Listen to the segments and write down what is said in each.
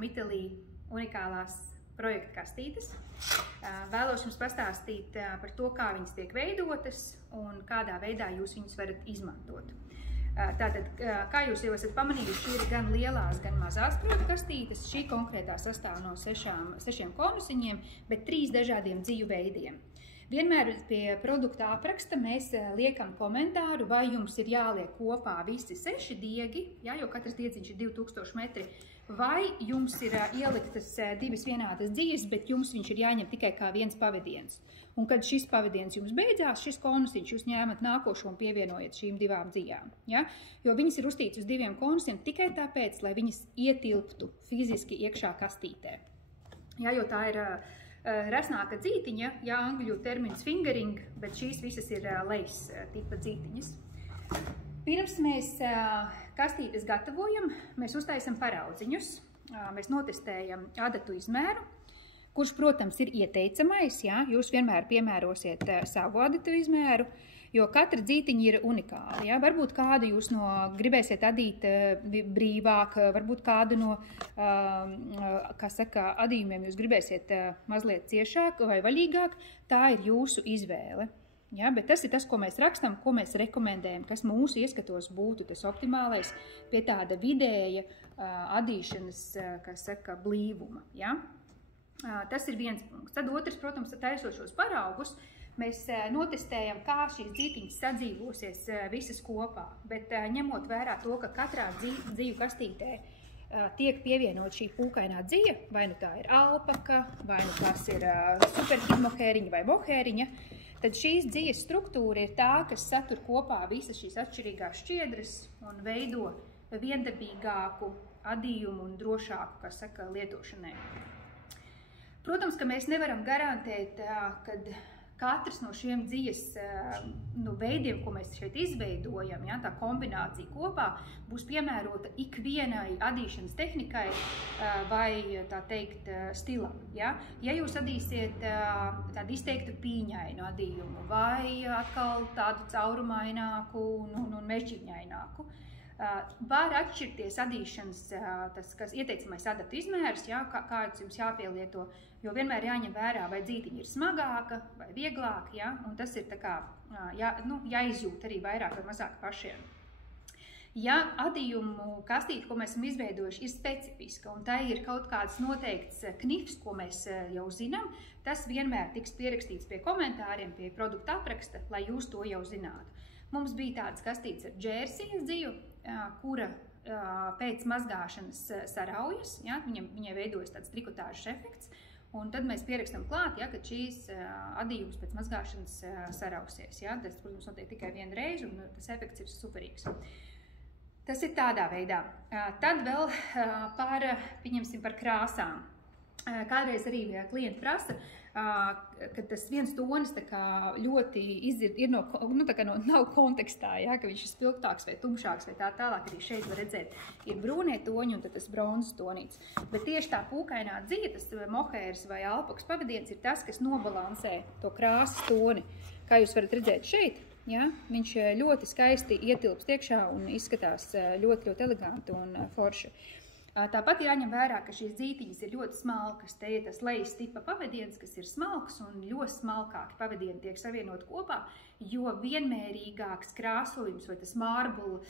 Mitelī unikālās projekta kastītes. Vēlos jums pastāstīt par to, kā viņas tiek veidotas un kādā veidā jūs viņus varat izmantot. Tātad, kā jūs jau esat pamanījuši, ir gan lielās, gan mazās projekta kastītes. Šī konkrētā sastāv no sešiem konusiņiem, bet 3 dažādiem dziju veidiem. Vienmēr pie produkta apraksta mēs liekam komentāru, vai jums ir jāliek kopā visi 6 diegi, jo katrs diedziņš ir 2000 metri, vai jums ir ieliktas 2 vienādas dzijas, bet jums viņš ir jāņem tikai kā viens pavadiens. Un kad šis pavadiens jums beidzās, šis konusiņš, jūs ņēmat nākošo un pievienojat šīm 2 dzijām. Jo viņas ir uztīts uz 2 konusiem tikai tāpēc, lai viņas ietilptu fiziski iekšā kastītē. Jo tā ir resnāka dzītiņa, angļu termins fingering, bet šīs visas ir lace tipa dzītiņas. Pirms mēs kastītes gatavojam, mēs uztaisam paraudziņus, mēs notestējam adatu izmēru, kurš, protams, ir ieteicamais, jūs vienmēr piemērosiet savu adatu izmēru, jo katra dzītiņa ir unikāla. Varbūt kādu jūs gribēsiet adīt brīvāk, varbūt kādu no, adījumiem jūs gribēsiet mazliet ciešāk vai vaļīgāk, tā ir jūsu izvēle. Bet tas ir tas, ko mēs rakstam, ko mēs rekomendējam, kas mūsu ieskatos būtu tas optimālais pie tāda vidēja adīšanas, blīvuma. Tas ir viens punkts. Tad otrs, protams, taisot šos paraugus, mēs notestējam, kā šīs dzītiņas sadzīvosies visas kopā, bet ņemot vērā to, ka katrā dziju kastītē tiek pievienot šī pūkainā dzija, vai nu tā ir alpaka, vai nu tās ir superhidmohēriņa vai mohēriņa, tad šīs dzijas struktūra ir tā, kas satur kopā visas šīs atšķirīgās šķiedras un veido viendabīgāku adījumu un drošāku, lietošanai. Protams, ka mēs nevaram garantēt, ka katrs no šiem dzijas veidiem, ko mēs šeit izveidojam, tā kombinācija kopā, būs piemērota ikvienai adīšanas tehnikai vai, tā teikt, stilam. Ja jūs adīsiet tādu izteiktu pīņainu adījumu vai atkal tādu caurumaināku un mežģīņaināku, var atšķirties adīšanas, tas ieteicamais adatu izmērs, kāds jums jāpielieto, jo vienmēr jāņem vērā, vai dzītiņa ir smagāka vai vieglāka, un tas ir tā kā, jāizjūt arī vairāk vai mazāk pašiem. Ja adījumu kastīte, ko mēs esam izveidojuši, ir specifiska, un tā ir kaut kāds noteikts knifs, ko mēs jau zinām, tas vienmēr tiks pierakstīts pie komentāriem, pie produkta apraksta, lai jūs to jau zinātu. Mums bija tādas kastītes ar džērsijas dziju, kura pēc mazgāšanas saraujas, viņai veidojas tāds trikotāžas efekts, un tad mēs pierakstam klāt, ka šīs adījums pēc mazgāšanas sarausies. Tas, protams, notiek tikai vienu reizi, un tas efekts ir superīgs. Tas ir tādā veidā. Tad vēl pieņemsim par krāsām. Kādreiz arī klienti prasa, ka tas viens tonis ļoti ir nav kontekstā, ka viņš ir spilgtāks vai tumšāks vai tā tālāk. Arī šeit var redzēt, ir brūnie toņi un tad tas bronzas tonīts. Bet tieši tā pūkainā dzija, tas mohērs vai alpakas pavadiens ir tas, kas nobalansē to krāsas toni. Kā jūs varat redzēt šeit, viņš ļoti skaisti ietilpst iekšā un izskatās ļoti, ļoti eleganti un forši. Tāpat jāņem vērā, ka šīs dzītiņas ir ļoti smalkas. Te ir tas lejas tipa pavadiens, kas ir smalks, un ļoti smalkāki pavadieni tiek savienot kopā, jo vienmērīgāks krāsojums vai tas mārbula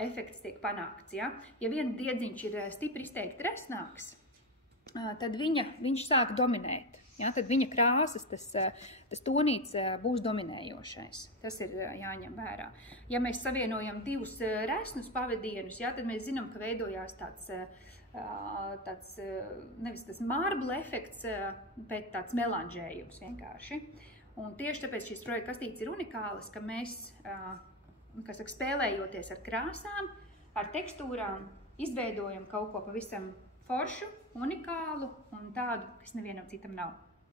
efekts tiek panākts. Ja viens diedziņš ir stipri izteikti resnāks, tad viņš sāk dominēt. Tad viņa krāsas, tas tonīts būs dominējošais. Tas ir jāņem vērā. Ja mēs savienojam 2 resnus pavadienus, tad mēs zinām, ka veidojās tāds nevis tas mārbla efekts, bet tāds melanžējums vienkārši. Un tieši tāpēc šīs projekta kastītes ir unikālas, ka mēs, spēlējoties ar krāsām, ar tekstūrām, izveidojam kaut ko pavisam foršu, unikālu un tādu, kas nevienam citam nav.